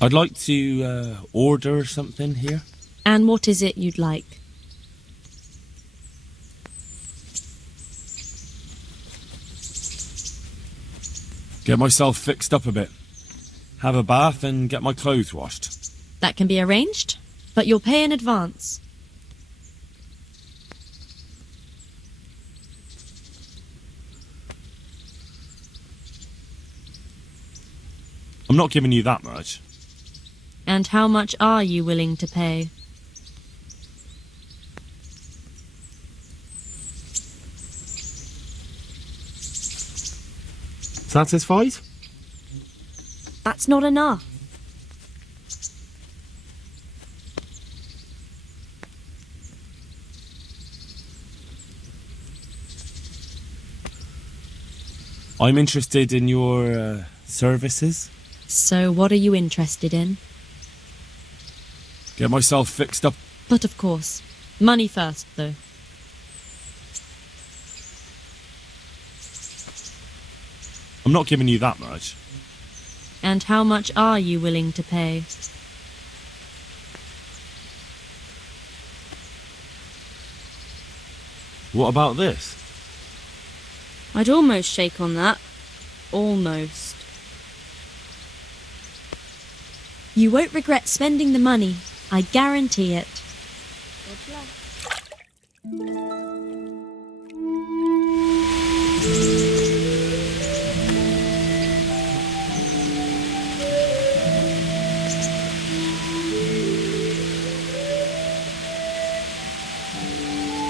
I'd like to order something here. And what is it you'd like? Get myself fixed up a bit. Have a bath and get my clothes washed. That can be arranged, but you'll pay in advance. I'm not giving you that much. And how much are you willing to pay? Satisfied? That's not enough. I'm interested in your services. So what are you interested in? Get myself fixed up. But of course, money first, though. I'm not giving you that much. And how much are you willing to pay? What about this? I'd almost shake on that. Almost. You won't regret spending the money. I guarantee it.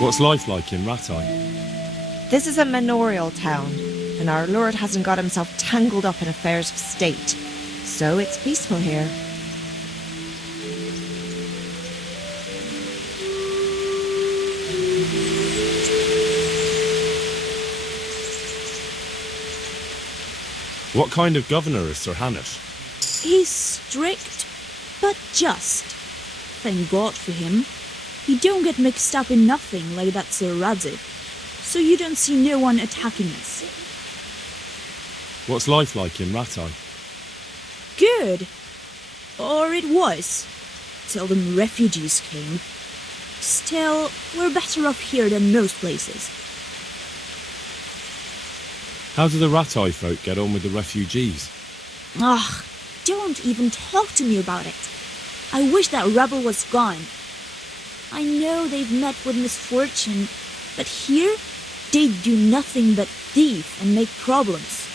What's life like in Ratai? This is a manorial town, and our lord hasn't got himself tangled up in affairs of state. So it's peaceful here. What kind of governor is Sir Hannah? He's strict, but just. Thank God for him. He don't get mixed up in nothing like that Sir Radzik. So you don't see no one attacking us. What's life like in Ratai? Good. Or it was. Till them refugees came. Still, we're better off here than most places. How do the Ratai folk get on with the refugees? Ugh, don't even talk to me about it. I wish that rebel was gone. I know they've met with misfortune, but here, they do nothing but thief and make problems.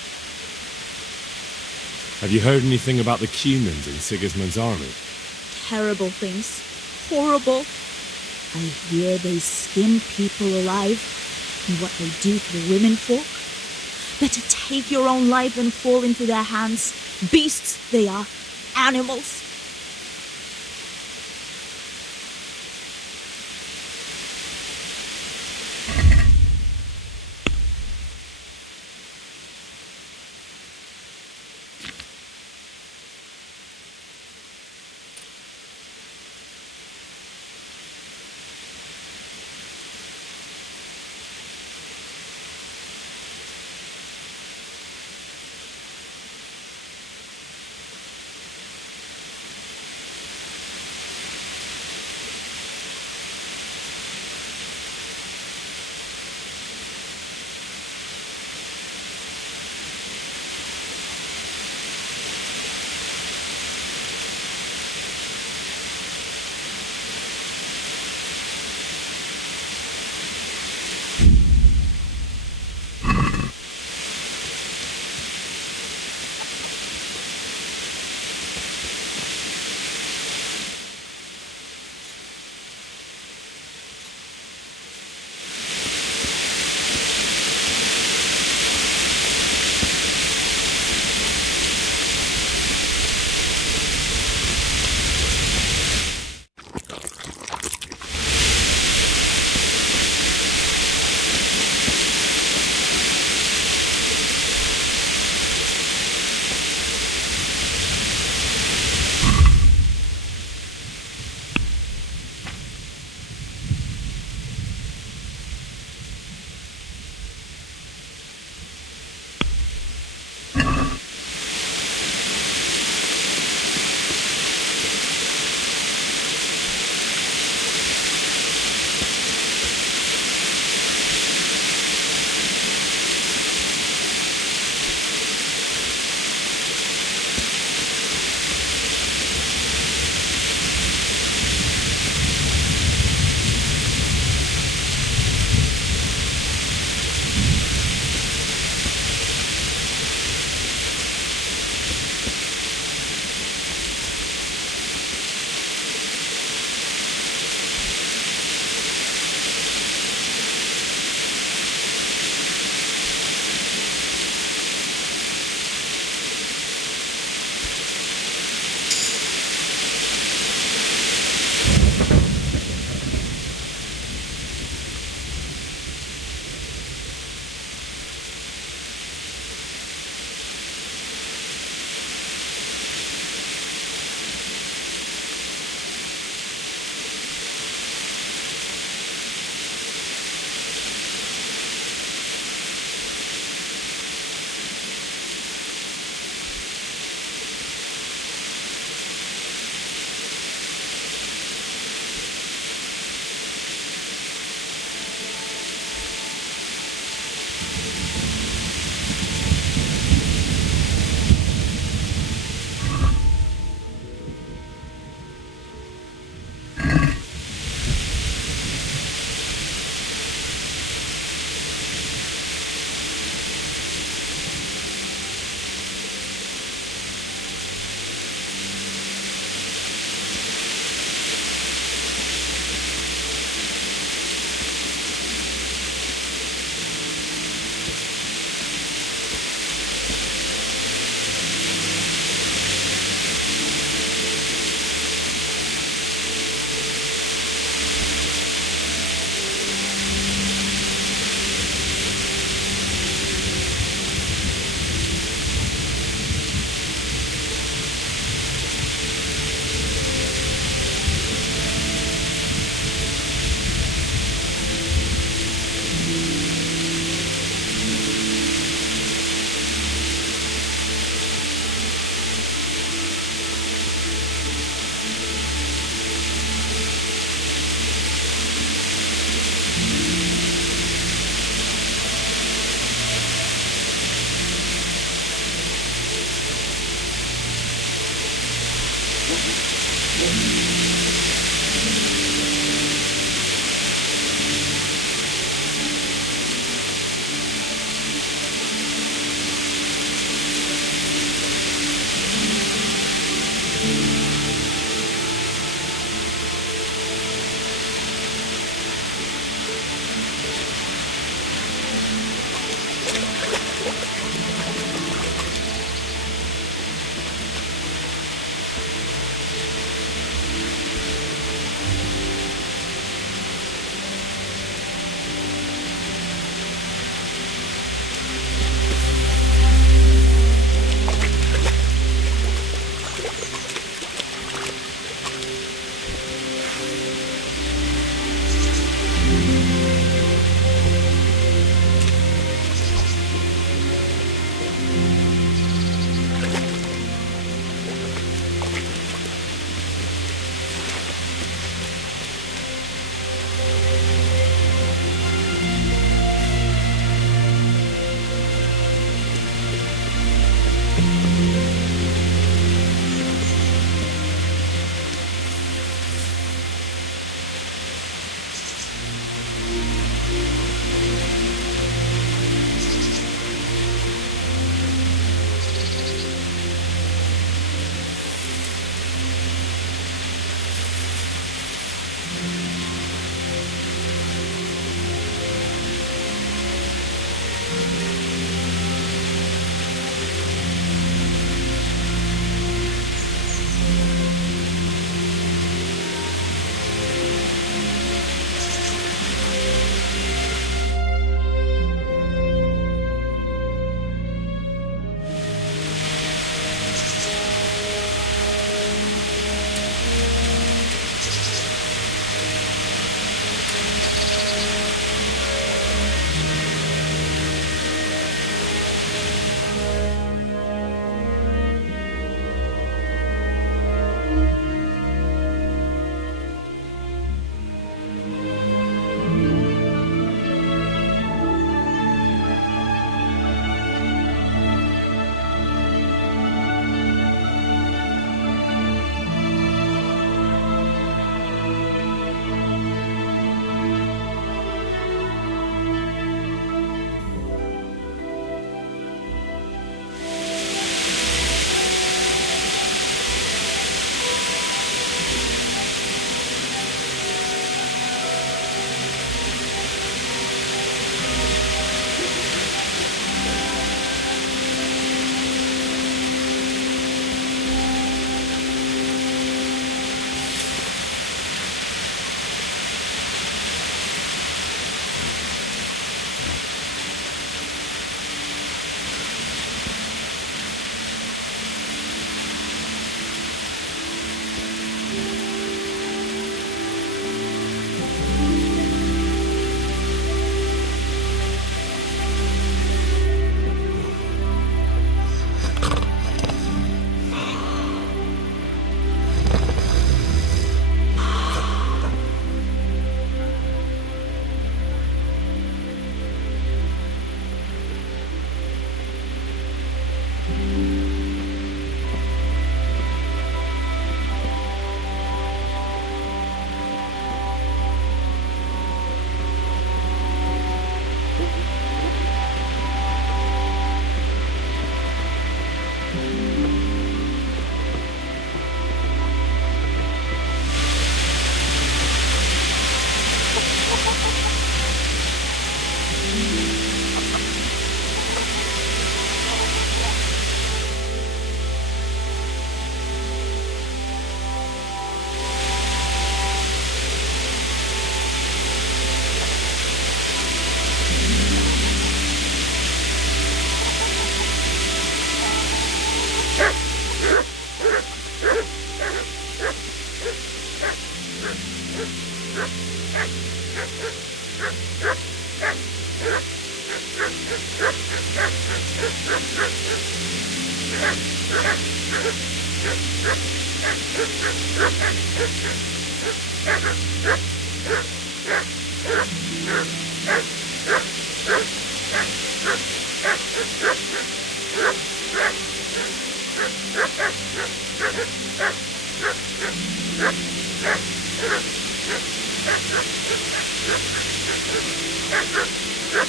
Have you heard anything about the Cumans in Sigismund's army? Terrible things. Horrible. I hear they skin people alive, and what they do to the women folk. Better take your own life than fall into their hands. Beasts they are. Animals.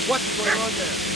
What's going on there?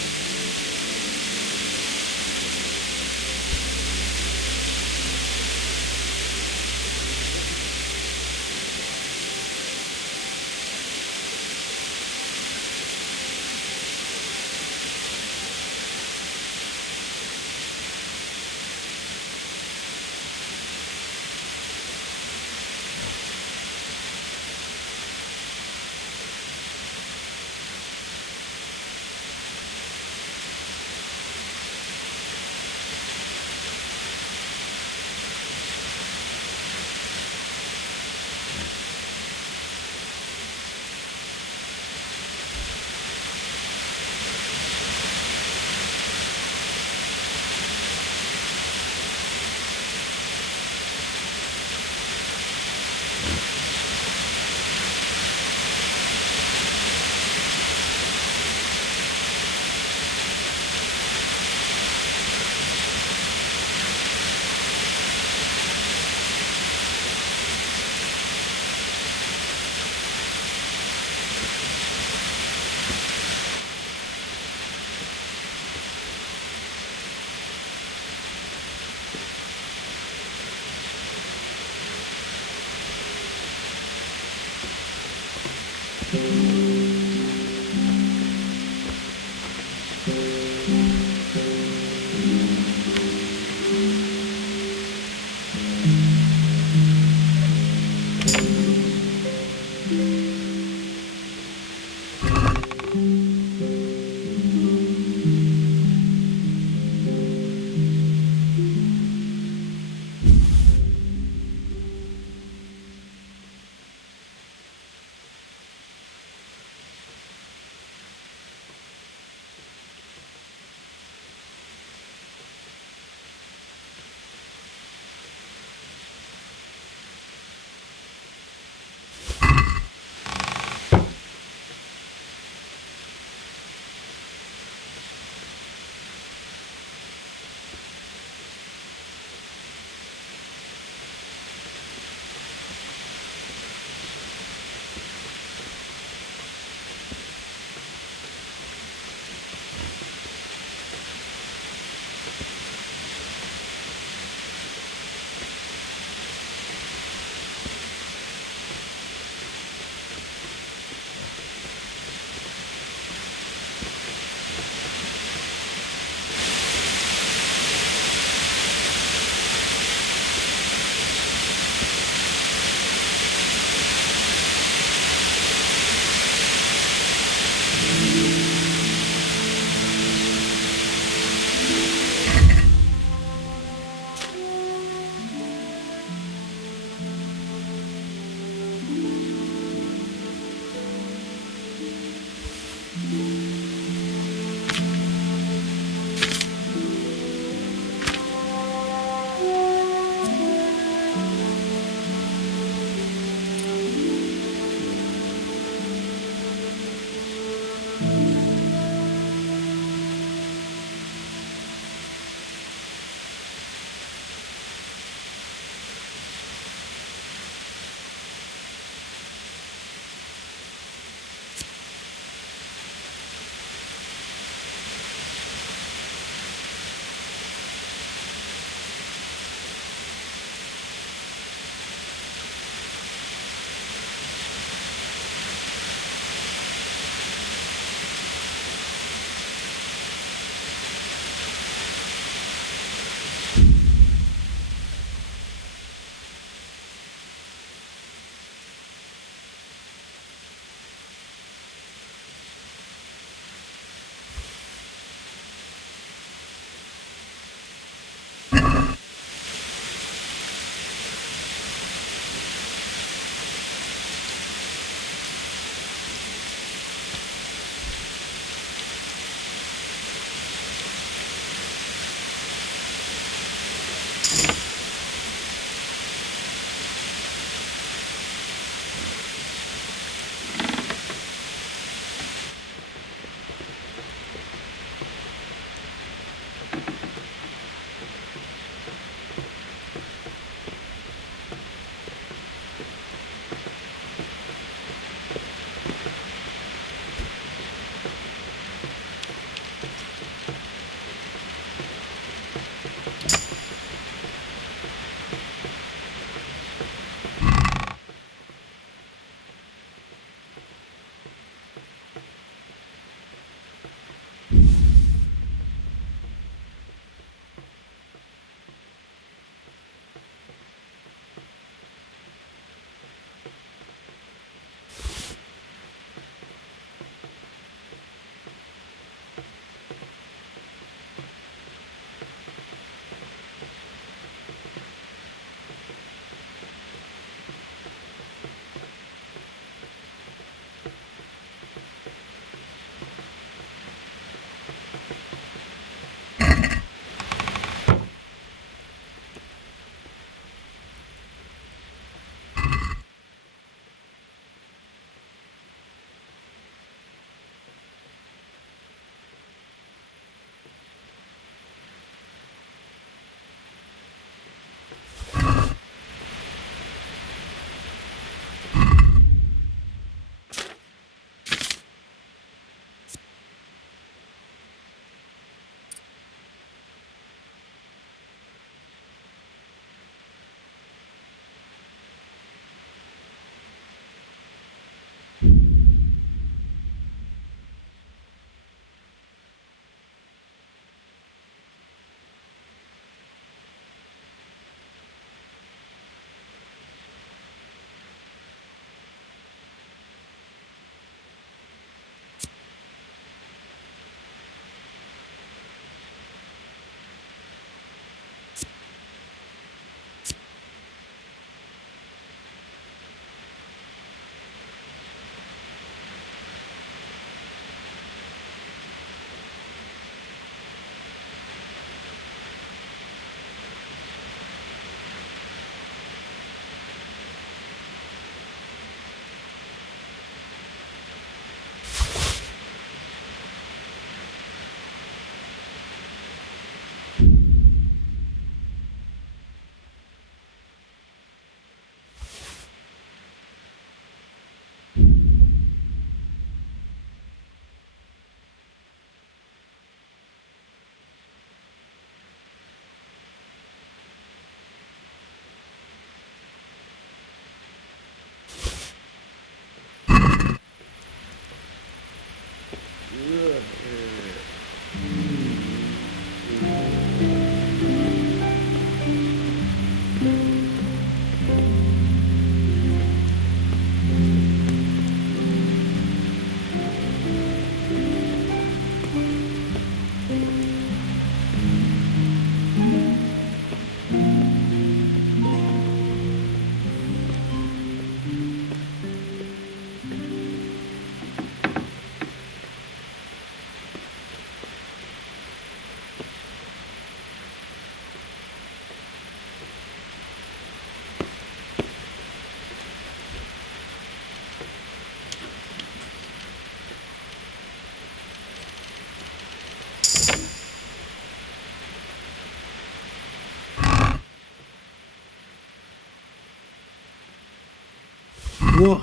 What?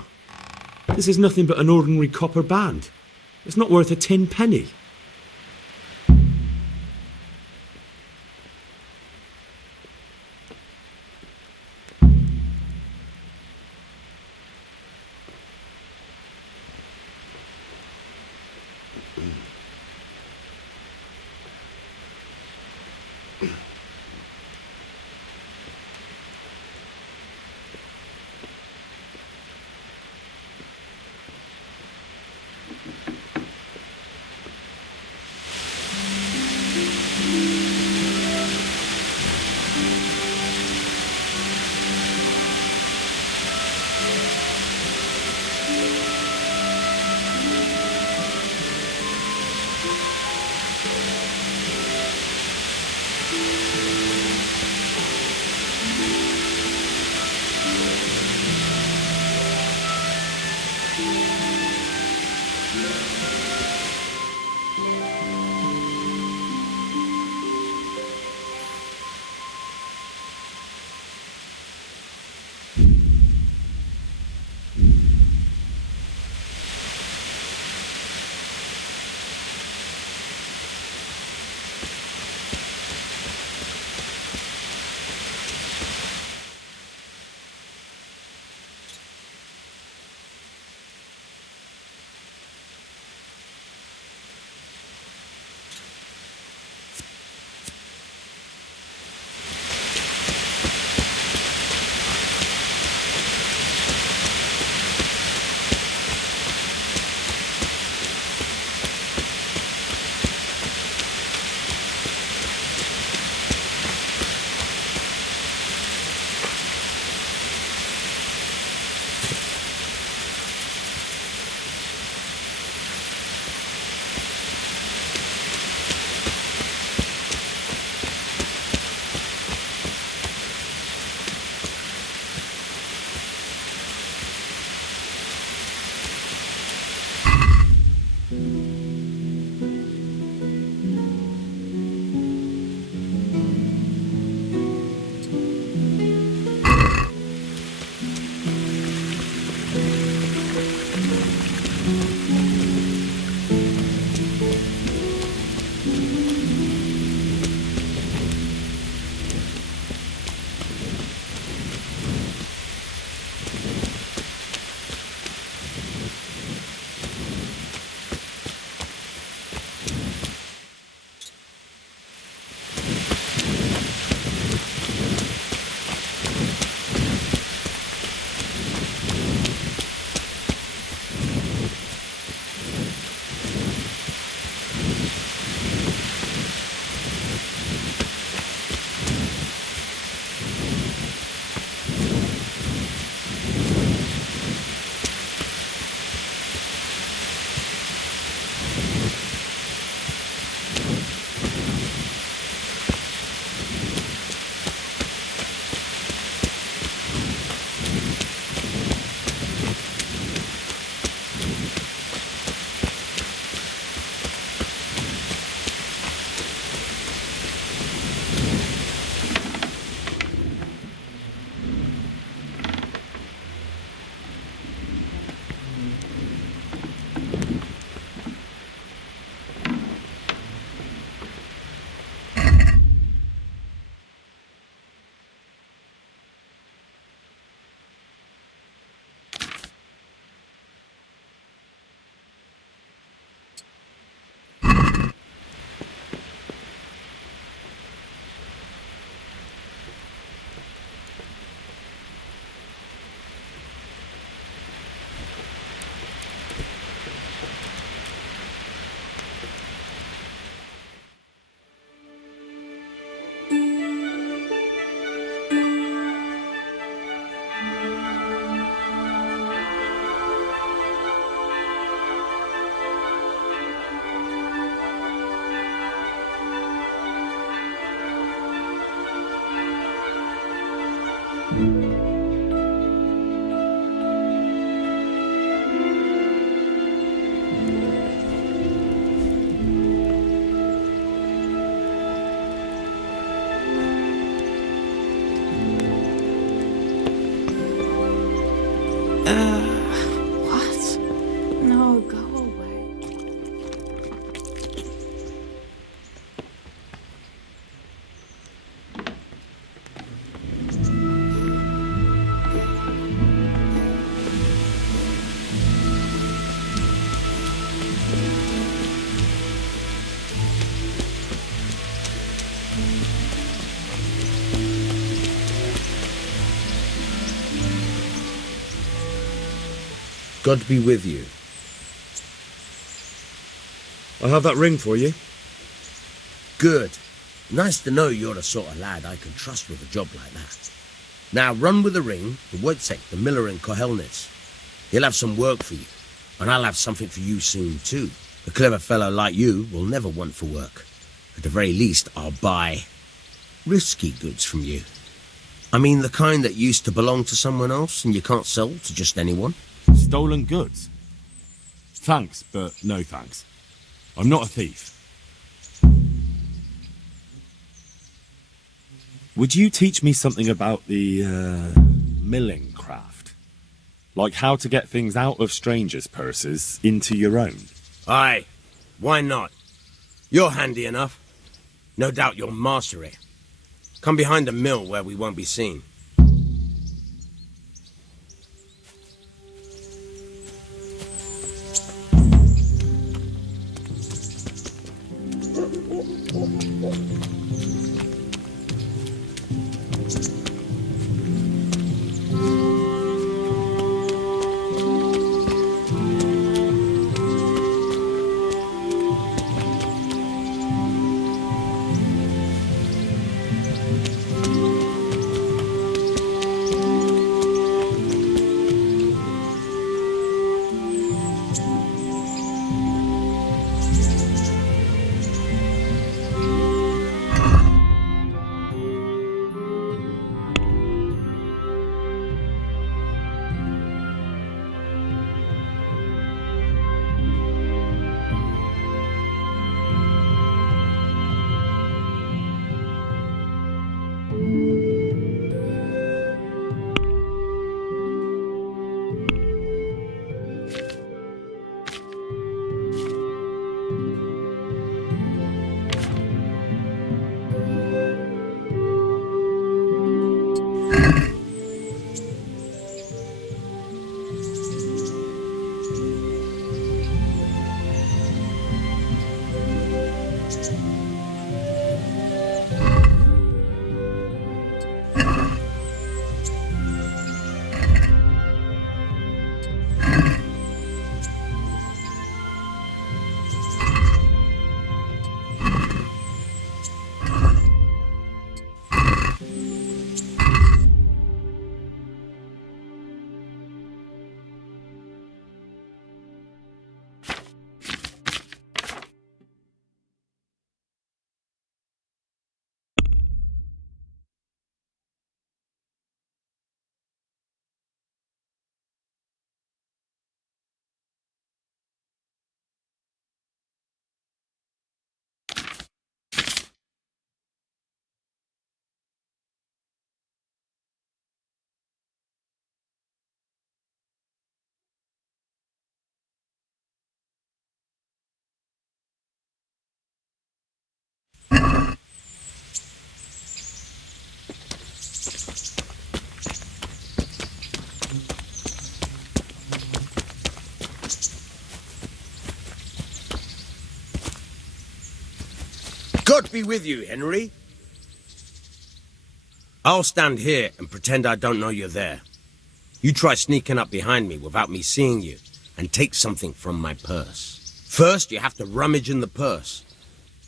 This is nothing but an ordinary copper band. It's not worth a 10 penny. What? No, go away. God be with you. I have that ring for you. Good. Nice to know you're the sort of lad I can trust with a job like that. Now run with the ring to Wojtek, the miller in Kohelnitz. He'll have some work for you, and I'll have something for you soon too. A clever fellow like you will never want for work. At the very least, I'll buy risky goods from you. I mean the kind that used to belong to someone else and you can't sell to just anyone. Stolen goods? Thanks, but no thanks. I'm not a thief. Would you teach me something about the, milling craft? Like how to get things out of strangers' purses into your own? Aye, why not? You're handy enough. No doubt you'll master it. Come behind the mill where we won't be seen. God be with you, Henry. I'll stand here and pretend I don't know you're there. You try sneaking up behind me without me seeing you, and take something from my purse. First, you have to rummage in the purse.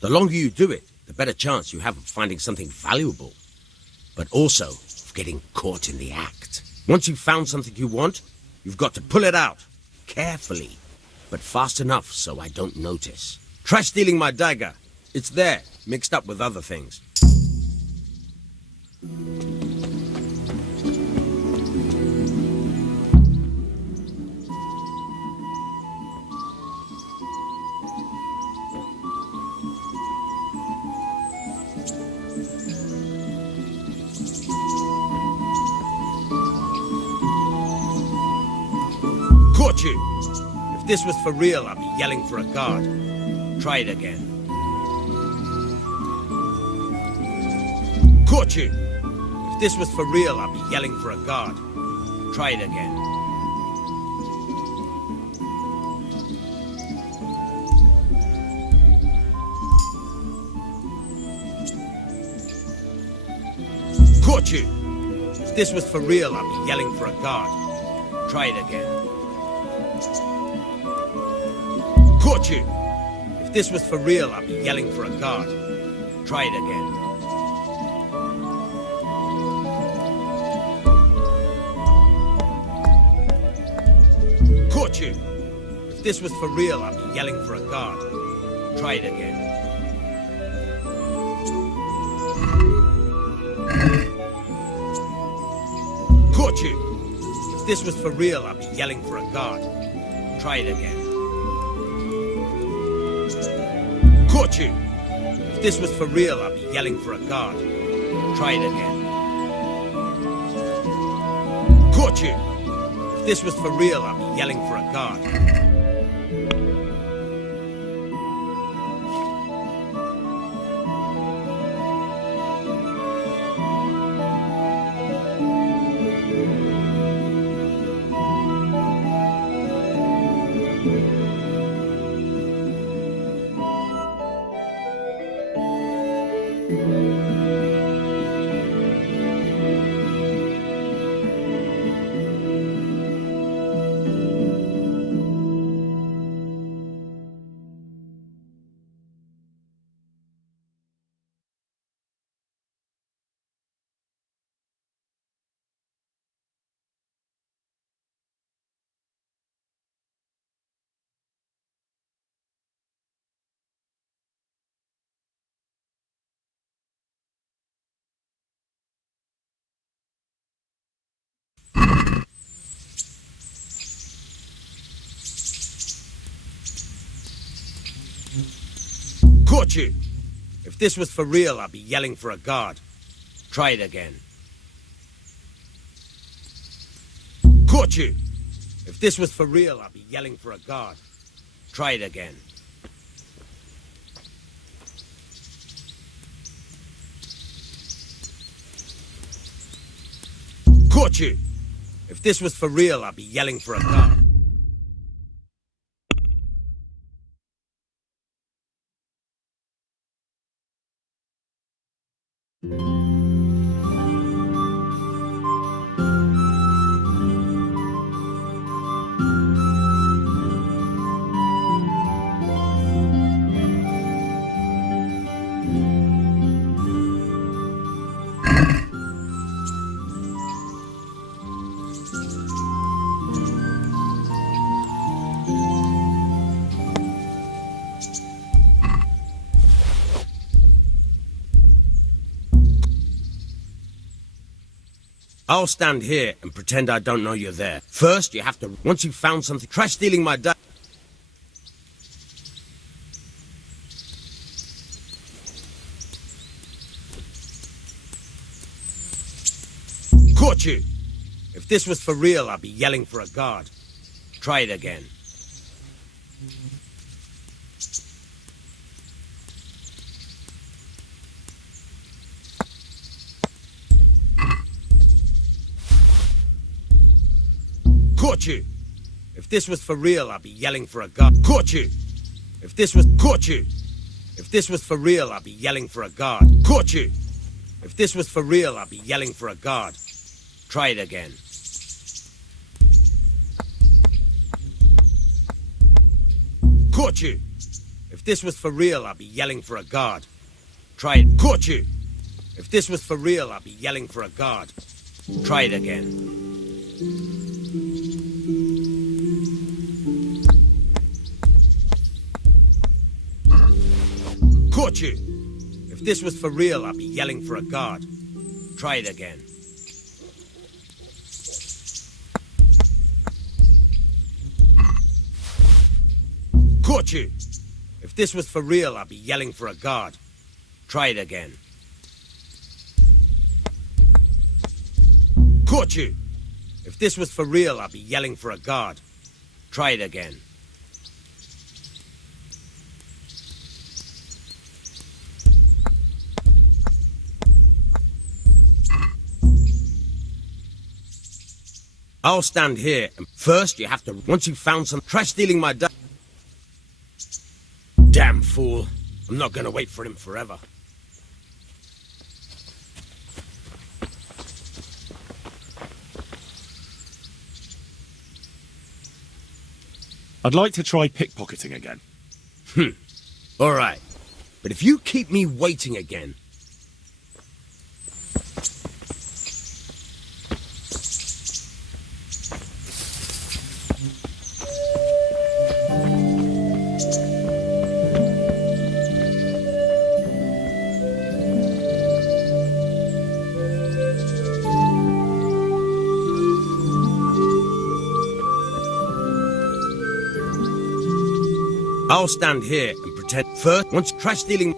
The longer you do it, the better chance you have of finding something valuable, but also of getting caught in the act. Once you've found something you want, you've got to pull it out, carefully, but fast enough so I don't notice. Try stealing my dagger. It's there, mixed up with other things. Caught you! If this was for real, I'd be yelling for a guard. Try it again. Caught you! If this was for real, I'd be yelling for a guard. Try it again. Caught you! If this was for real, I'd be yelling for a guard. Try it again. Caught you! If this was for real, I'd be yelling for a guard. Try it again. Caught you! If this was for real, I'd be yelling for a guard. Try it again. Caught you! If this was for real, I'd be yelling for a guard. Try it again. Caught you! If this was for real, I'd be yelling for a guard. Try it again. Caught you! If this was for real, I'd be yelling for a guard. Caught you! If this was for real, I'd be yelling for a guard. Try it again. Caught you! If this was for real, I'd be yelling for a guard. Try it again. Caught you! If this was for real, I'd be yelling for a guard. I'll stand here and pretend I don't know you're there. First, you have to, once you've found something, try stealing my dad. Caught you! If this was for real, I'd be yelling for a guard. Try it again. Caught you! If this was for real, I'd be yelling for a guard. Caught you! If this was... Caught you! If this was for real, I'd be yelling for a guard. Caught you! If this was for real, I'd be yelling for a guard. Try it again. Caught you! If this was for real, I'd be yelling for a guard. Try it. Caught you! If this was for real, I'd be yelling for a guard. Try it again. Caught you! If this was for real, I'd be yelling for a guard. Try it again. Caught you! If this was for real, I'd be yelling for a guard. Try it again. Caught you! If this was for real, I'd be yelling for a guard. Try it again. I'll stand here, and first you have to, once you've found some, try stealing my Damn fool. I'm not gonna wait for him forever. I'd like to try pickpocketing again. All right. But if you keep me waiting again... I'll stand here and pretend first, once try stealing...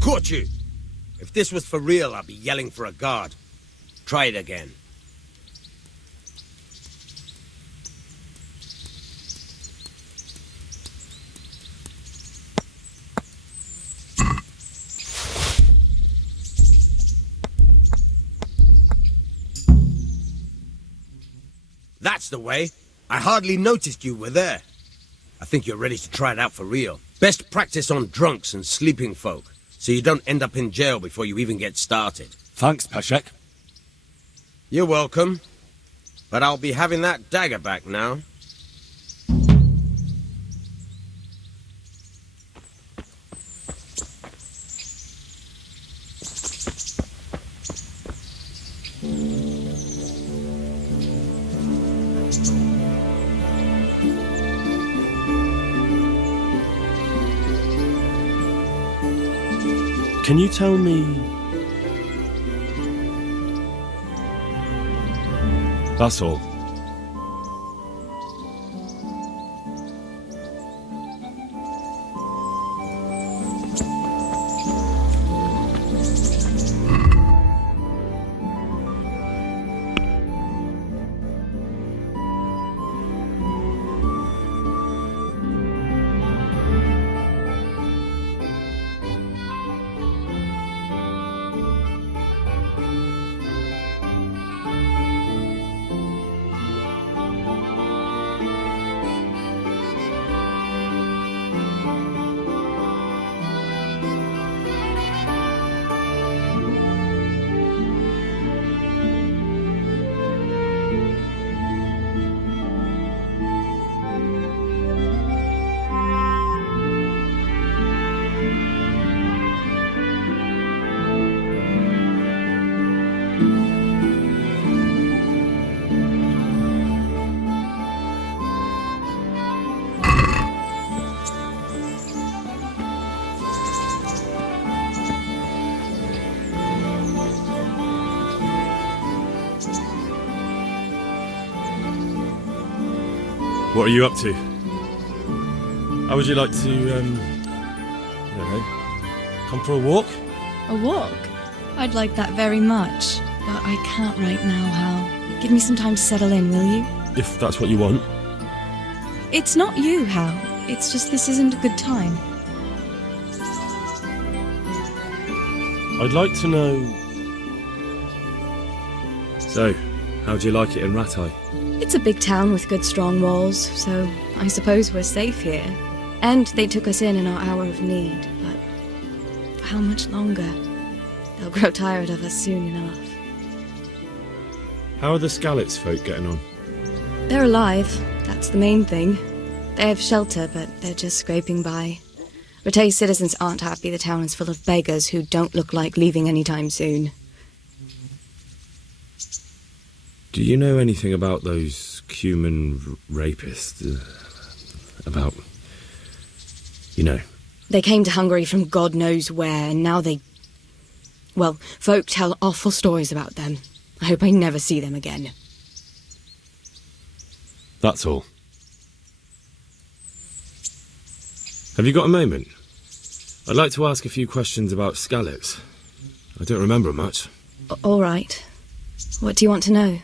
Caught you! If this was for real, I'd be yelling for a guard. Try it again. That's the way. I hardly noticed you were there. I think you're ready to try it out for real. Best practice on drunks and sleeping folk, so you don't end up in jail before you even get started. Thanks, Peshek. You're welcome. But I'll be having that dagger back now. Can you tell me... That's all. What are you up to? How would you like to, I don't know, come for a walk? A walk? I'd like that very much, but I can't right now, Hal. Give me some time to settle in, will you? If that's what you want. It's not you, Hal. It's just this isn't a good time. I'd like to know... So, how'd you like it in Rattay? It's a big town with good strong walls, so I suppose we're safe here. And they took us in our hour of need, but for how much longer? They'll grow tired of us soon enough. How are the Skalitz folk getting on? They're alive, that's the main thing. They have shelter, but they're just scraping by. Rattay's citizens aren't happy the town is full of beggars who don't look like leaving anytime soon. Do you know anything about those human rapists? About... you know. They came to Hungary from God knows where, and now they... Well, folk tell awful stories about them. I hope I never see them again. That's all. Have you got a moment? I'd like to ask a few questions about Skalitz. I don't remember much. All right. What do you want to know?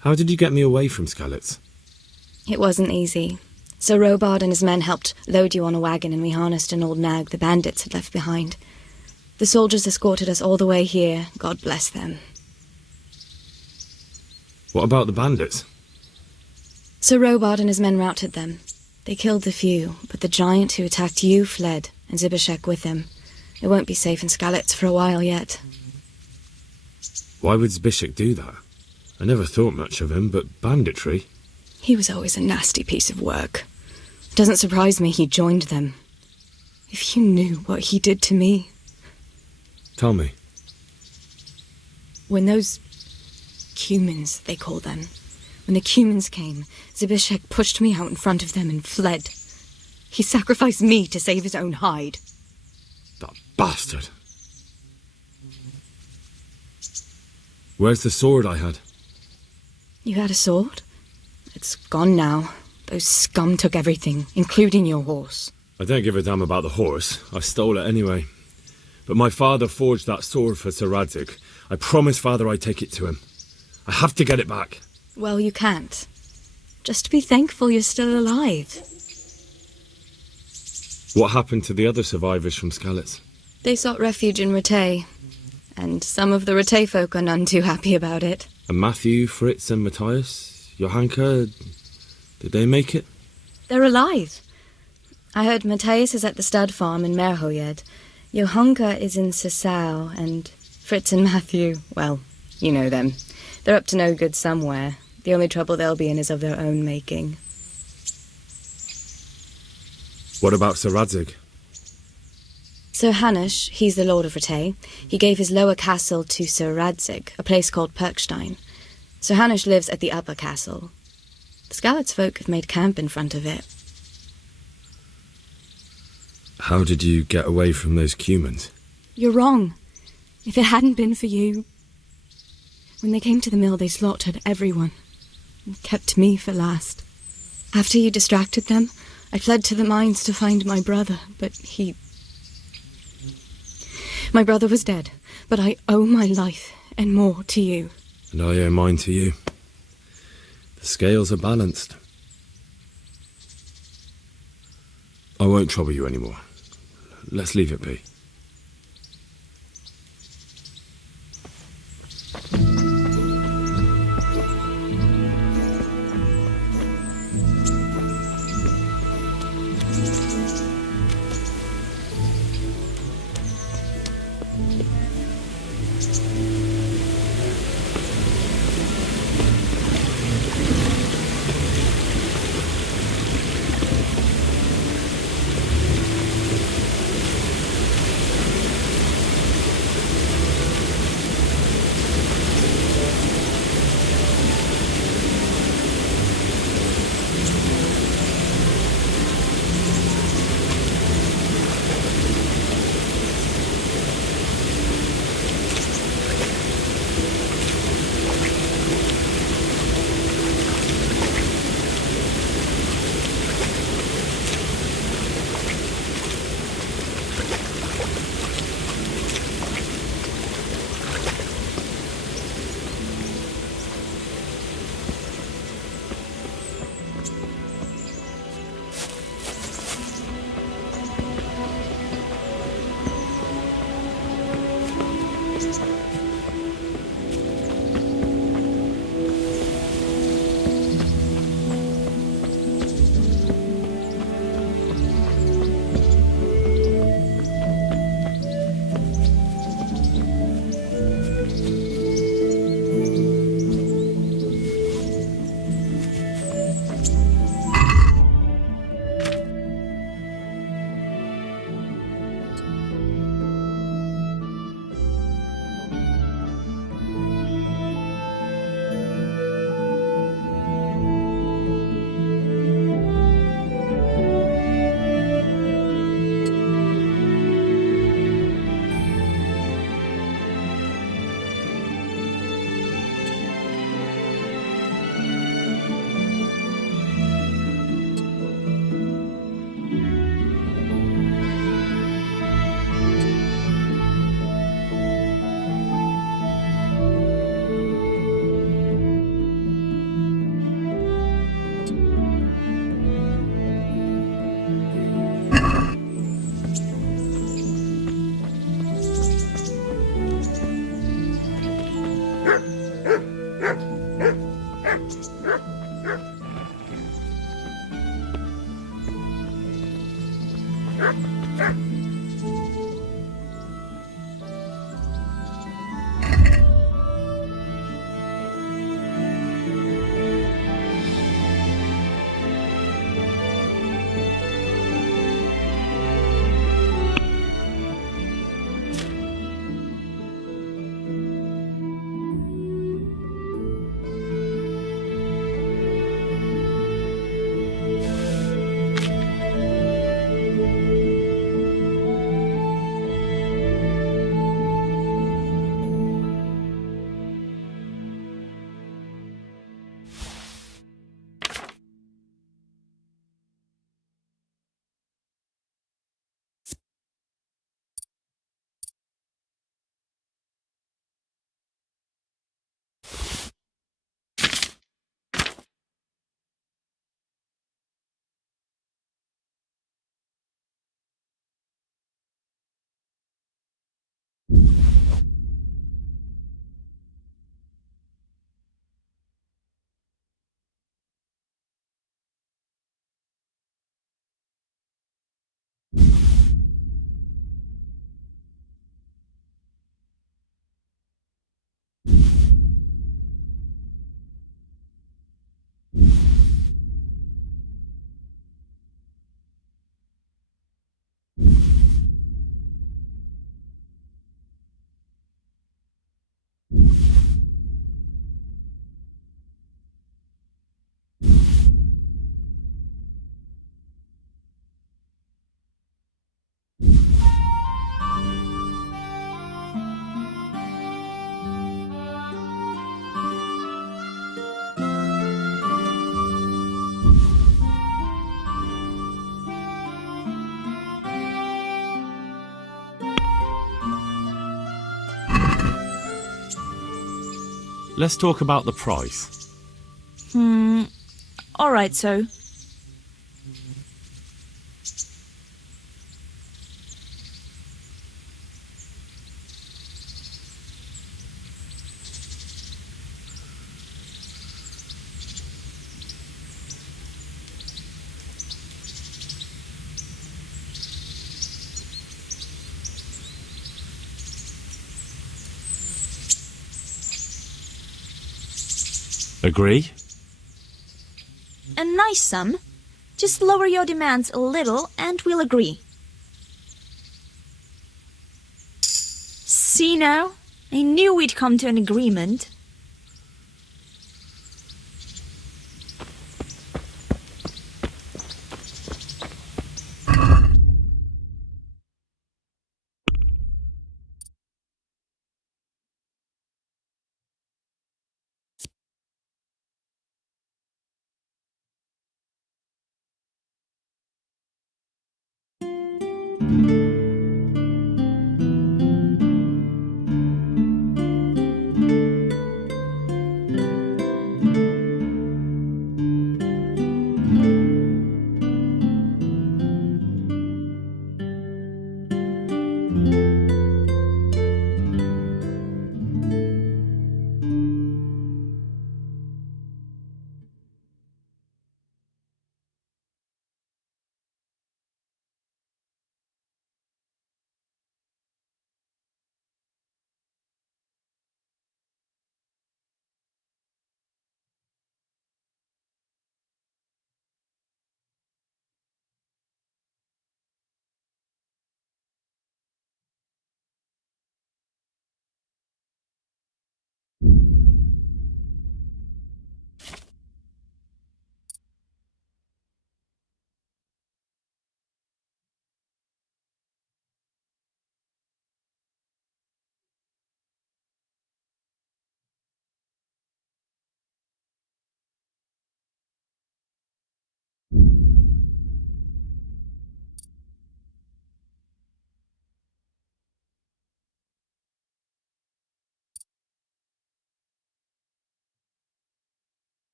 How did you get me away from Skalitz? It wasn't easy. Sir Robard and his men helped load you on a wagon and we harnessed an old nag the bandits had left behind. The soldiers escorted us all the way here, God bless them. What about the bandits? Sir Robard and his men routed them. They killed a few, but the giant who attacked you fled, and Zibishek with him. It won't be safe in Skalitz for a while yet. Why would Zbyszek do that? I never thought much of him, but banditry? He was always a nasty piece of work. It doesn't surprise me he joined them. If you knew what he did to me. Tell me. When those cumins, they call them, when the cumins came, Zbyszek pushed me out in front of them and fled. He sacrificed me to save his own hide. That bastard! Where's the sword I had? You had a sword? It's gone now. Those scum took everything, including your horse. I don't give a damn about the horse. I stole it anyway. But my father forged that sword for Sir Radzik. I promised father I'd take it to him. I have to get it back. Well, you can't. Just be thankful you're still alive. What happened to the other survivors from Skalitz? They sought refuge in Ratay, and some of the Ratay folk are none too happy about it. And Matthew, Fritz and Matthias? Johanka? Did they make it? They're alive. I heard Matthias is at the stud farm in Merhoyed. Johanka is in Sasau, and Fritz and Matthew, well, you know them. They're up to no good somewhere. The only trouble they'll be in is of their own making. What about Sir Radzik? Sir Hanush, he's the Lord of Ratay. He gave his lower castle to Sir Radzik, a place called Perkstein. Sir Hanush lives at the upper castle. The Skalitz folk have made camp in front of it. How did you get away from those cumins? You're wrong. If it hadn't been for you... When they came to the mill, they slaughtered everyone, and kept me for last. After you distracted them, I fled to the mines to find my brother, but he... My brother was dead, but I owe my life and more to you. And I owe mine to you. The scales are balanced. I won't trouble you anymore. Let's leave it be. Let's talk about the price. Alright, so. Agree? A nice sum. Just lower your demands a little and we'll agree. See now? I knew we'd come to an agreement.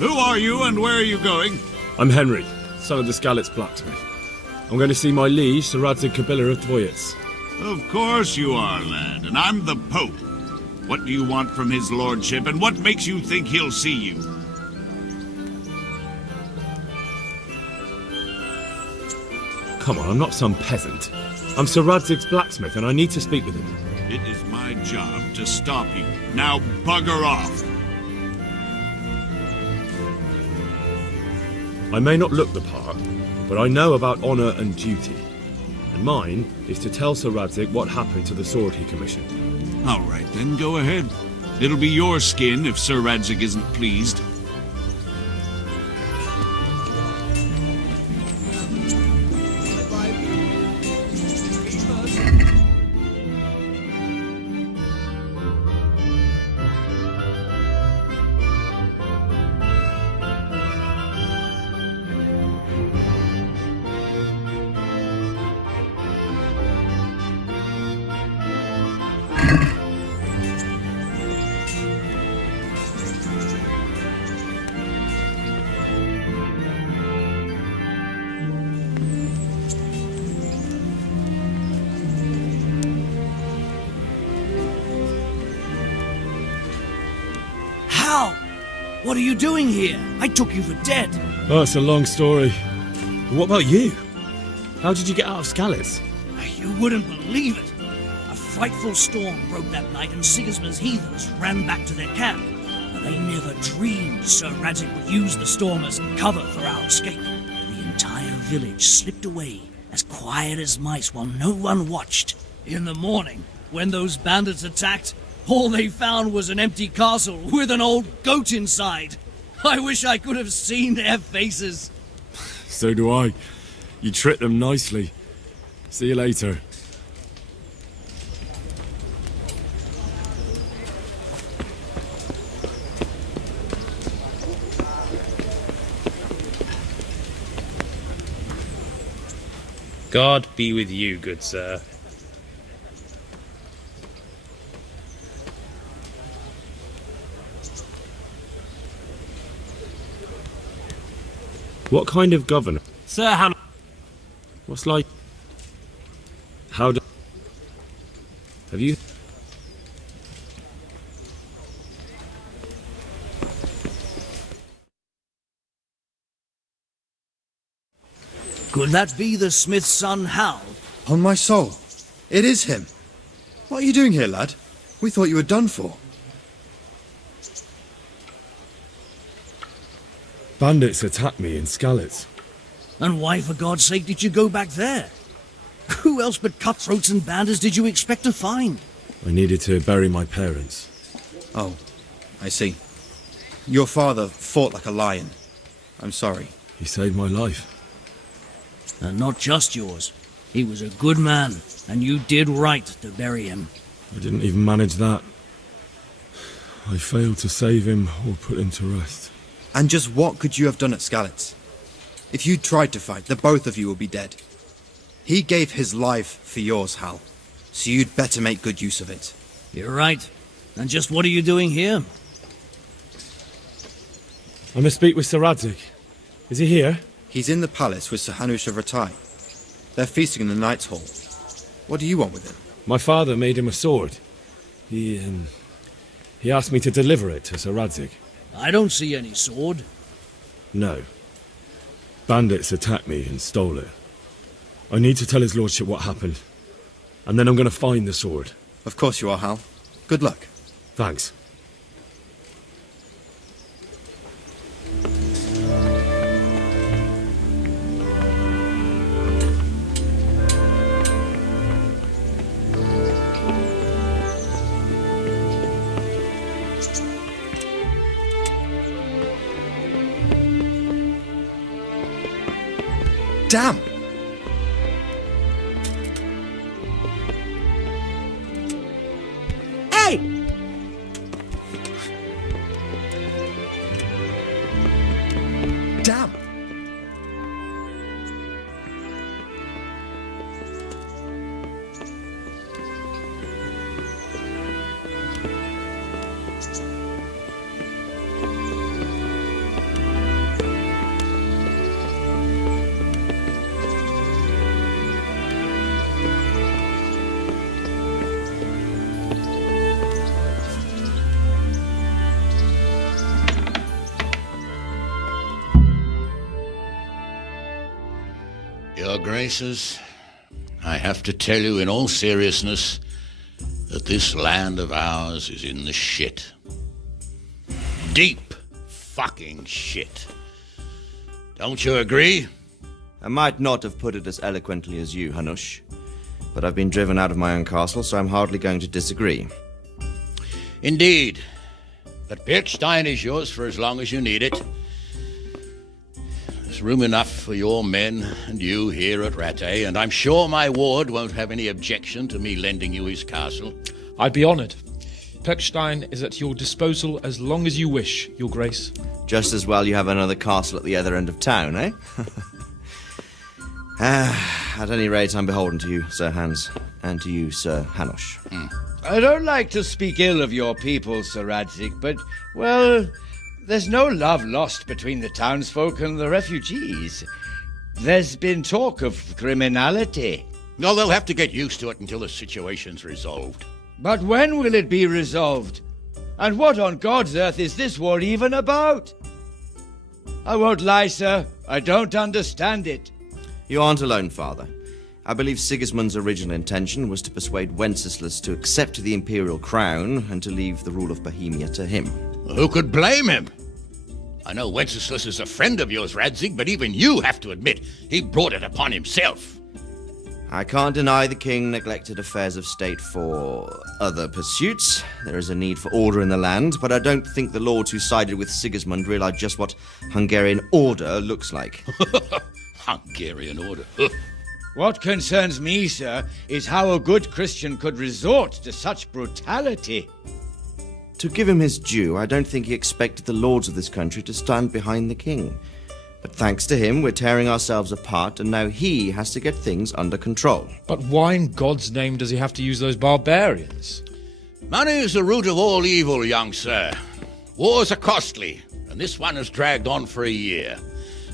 Who are you and where are you going? I'm Henry, son of the Skalitz blacksmith. I'm going to see my liege, Sir Radzig Kobyla of Dvoyitz. Of course you are, lad, and I'm the Pope. What do you want from his lordship, and what makes you think he'll see you? Come on, I'm not some peasant. I'm Sir Radzig's blacksmith, and I need to speak with him. It is my job to stop you. Now bugger off! I may not look the part, but I know about honour and duty. And mine is to tell Sir Radzig what happened to the sword he commissioned. All right, then go ahead. It'll be your skin if Sir Radzig isn't pleased. How? What are you doing here? I took you for dead. Oh, it's a long story. What about you? How did you get out of Skalitz? You wouldn't believe it. A frightful storm broke that night and Sigismund's heathens ran back to their camp. But they never dreamed Sir Radzig would use the storm as cover for our escape. The entire village slipped away, as quiet as mice while no one watched. In the morning, when those bandits attacked, all they found was an empty castle with an old goat inside. I wish I could have seen their faces. So do I. You tricked them nicely. See you later. God be with you, good sir. What kind of governor? Sir Han... What's like... How do... Have you... Could that be the smith's son, Hal? On my soul, it is him. What are you doing here, lad? We thought you were done for. Bandits attacked me in Skalitz. And why, for God's sake, did you go back there? Who else but cutthroats and bandits did you expect to find? I needed to bury my parents. Oh, I see. Your father fought like a lion. I'm sorry. He saved my life. And not just yours. He was a good man, and you did right to bury him. I didn't even manage that. I failed to save him or put him to rest. And just what could you have done at Skalitz? If you tried to fight, the both of you would be dead. He gave his life for yours, Hal. So you'd better make good use of it. You're right. And just what are you doing here? I must speak with Sir Radzig. Is he here? He's in the palace with Sir Hanush of Ratai. They're feasting in the Knight's Hall. What do you want with him? My father made him a sword. He asked me to deliver it to Sir Radzig. I don't see any sword. No. Bandits attacked me and stole it. I need to tell his lordship what happened. And then I'm going to find the sword. Of course you are, Hal. Good luck. Thanks. Damn! Hey! Damn! Your Graces, I have to tell you in all seriousness that this land of ours is in the shit. Deep fucking shit. Don't you agree? I might not have put it as eloquently as you, Hanush, but I've been driven out of my own castle, so I'm hardly going to disagree. Indeed. But Birkstein is yours for as long as you need it. There's room enough for your men and you here at Rattay, and I'm sure my ward won't have any objection to me lending you his castle. I'd be honoured. Perkstein is at your disposal as long as you wish, Your Grace. Just as well you have another castle at the other end of town, eh? At any rate, I'm beholden to you, Sir Hans, and to you, Sir Hanush. I don't like to speak ill of your people, Sir Radzik, but, well, there's no love lost between the townsfolk and the refugees. There's been talk of criminality. No, they'll have to get used to it until the situation's resolved. But when will it be resolved? And what on God's earth is this war even about? I won't lie, sir. I don't understand it. You aren't alone, Father. I believe Sigismund's original intention was to persuade Wenceslas to accept the imperial crown and to leave the rule of Bohemia to him. Who could blame him? I know Wenceslas is a friend of yours, Radzig, but even you have to admit he brought it upon himself. I can't deny the king neglected affairs of state for other pursuits. There is a need for order in the land, but I don't think the lords who sided with Sigismund realized just what Hungarian order looks like. Hungarian order. What concerns me, sir, is how a good Christian could resort to such brutality. To give him his due, I don't think he expected the lords of this country to stand behind the king. But thanks to him, we're tearing ourselves apart, and now he has to get things under control. But why in God's name does he have to use those barbarians? Money is the root of all evil, young sir. Wars are costly, and this one has dragged on for a year.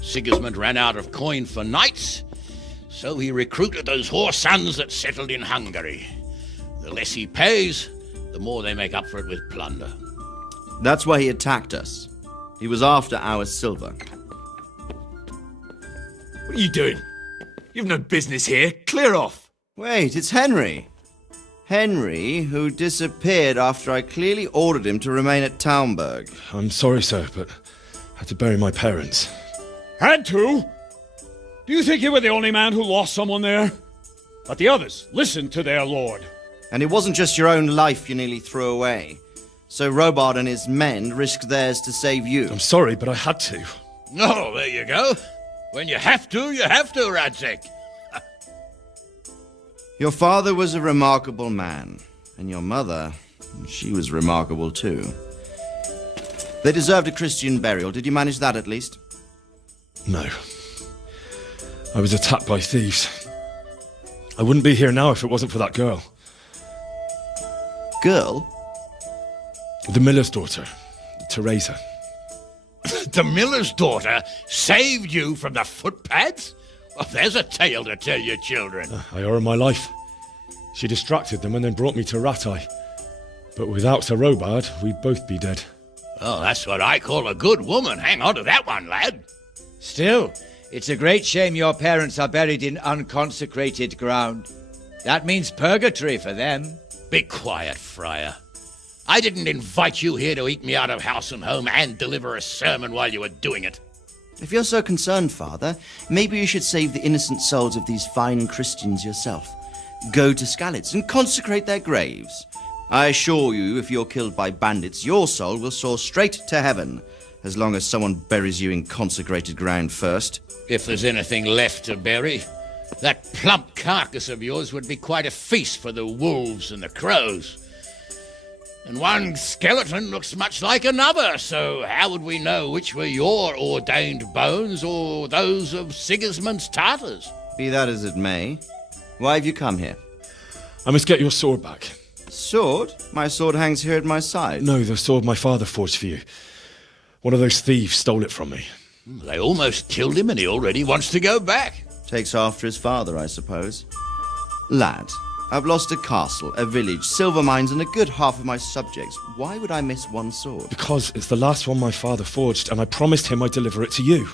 Sigismund ran out of coin for knights, so he recruited those whore sons that settled in Hungary. The less he pays, the more they make up for it with plunder. That's why he attacked us. He was after our silver. What are you doing? You've no business here. Clear off. Wait, it's Henry. Henry, who disappeared after I clearly ordered him to remain at Taunberg. I'm sorry, sir, but I had to bury my parents. Had to? Do you think you were the only man who lost someone there? But the others listened to their lord. And it wasn't just your own life you nearly threw away. So Robard and his men risked theirs to save you. I'm sorry, but I had to. Oh, there you go. When you have to, Radzig. Your father was a remarkable man, and your mother, she was remarkable too. They deserved a Christian burial. Did you manage that at least? No. I was attacked by thieves. I wouldn't be here now if it wasn't for that girl. Girl? The miller's daughter, Teresa. The miller's daughter saved you from the footpads? Well, there's a tale to tell your children. I owe her my life. She distracted them and then brought me to Rattay. But without Sir Robard, we'd both be dead. Oh, that's what I call a good woman. Hang on to that one, lad. Still, it's a great shame your parents are buried in unconsecrated ground. That means purgatory for them. Be quiet, Friar. I didn't invite you here to eat me out of house and home and deliver a sermon while you were doing it. If you're so concerned, Father, maybe you should save the innocent souls of these fine Christians yourself. Go to Skalitz and consecrate their graves. I assure you, if you're killed by bandits, your soul will soar straight to heaven, as long as someone buries you in consecrated ground first. If there's anything left to bury, that plump carcass of yours would be quite a feast for the wolves and the crows. And one skeleton looks much like another, so how would we know which were your ordained bones or those of Sigismund's Tartars? Be that as it may, why have you come here? I must get your sword back. Sword? My sword hangs here at my side. No, the sword my father forged for you. One of those thieves stole it from me. They almost killed him and he already wants to go back. Takes after his father, I suppose. Lad, I've lost a castle, a village, silver mines, and a good half of my subjects. Why would I miss one sword? Because it's the last one my father forged, and I promised him I'd deliver it to you.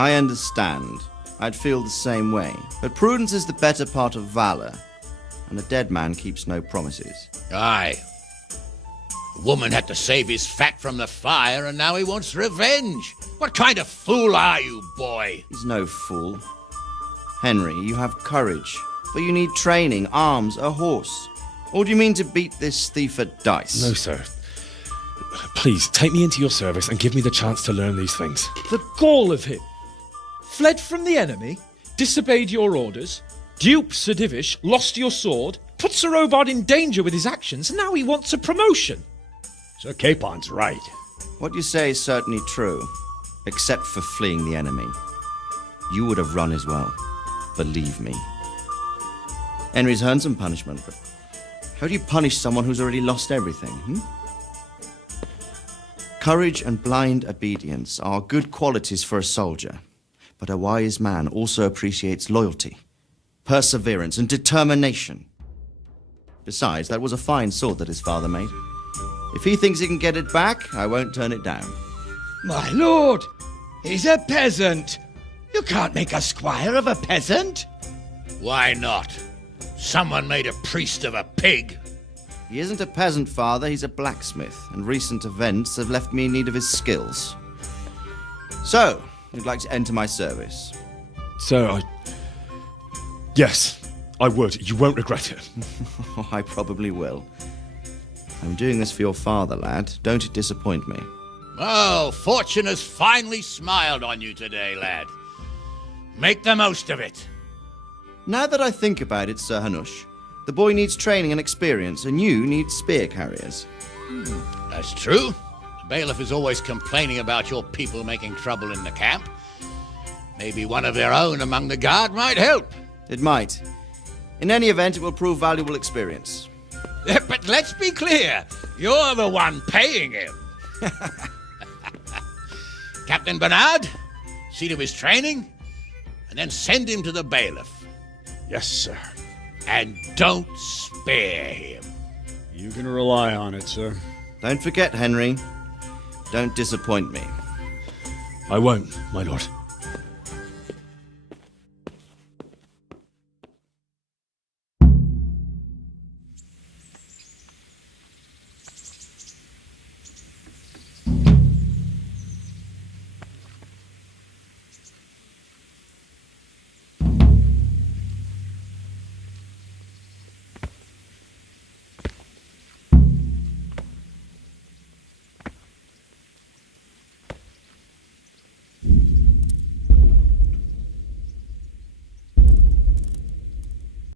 I understand. I'd feel the same way. But prudence is the better part of valor, and a dead man keeps no promises. Aye. The woman had to save his fat from the fire, and now he wants revenge. What kind of fool are you, boy? He's no fool. Henry, you have courage, but you need training, arms, a horse. Or do you mean to beat this thief at dice? No, sir. Please, take me into your service and give me the chance to learn these things. The gall of him! Fled from the enemy, disobeyed your orders, duped Sir Divish, lost your sword, put Sir Robard in danger with his actions, and now he wants a promotion. Sir Capon's right. What you say is certainly true, except for fleeing the enemy. You would have run as well, believe me. Henry's earned some punishment, but how do you punish someone who's already lost everything, Courage and blind obedience are good qualities for a soldier, but a wise man also appreciates loyalty, perseverance, and determination. Besides, that was a fine sword that his father made. If he thinks he can get it back, I won't turn it down. My lord, he's a peasant. You can't make a squire of a peasant. Why not? Someone made a priest of a pig. He isn't a peasant, father, he's a blacksmith, and recent events have left me in need of his skills. So, you'd like to enter my service? Sir, Yes, I would. You won't regret it. I probably will. I'm doing this for your father, lad. Don't disappoint me. Oh, fortune has finally smiled on you today, lad. Make the most of it. Now that I think about it, Sir Hanush, the boy needs training and experience, and you need spear carriers. That's true. The bailiff is always complaining about your people making trouble in the camp. Maybe one of their own among the guard might help. It might. In any event, it will prove valuable experience. But let's be clear. You're the one paying him. Captain Bernard, see to his training, and then send him to the bailiff. Yes, sir. And don't spare him. You can rely on it, sir. Don't forget, Henry. Don't disappoint me. I won't, my lord.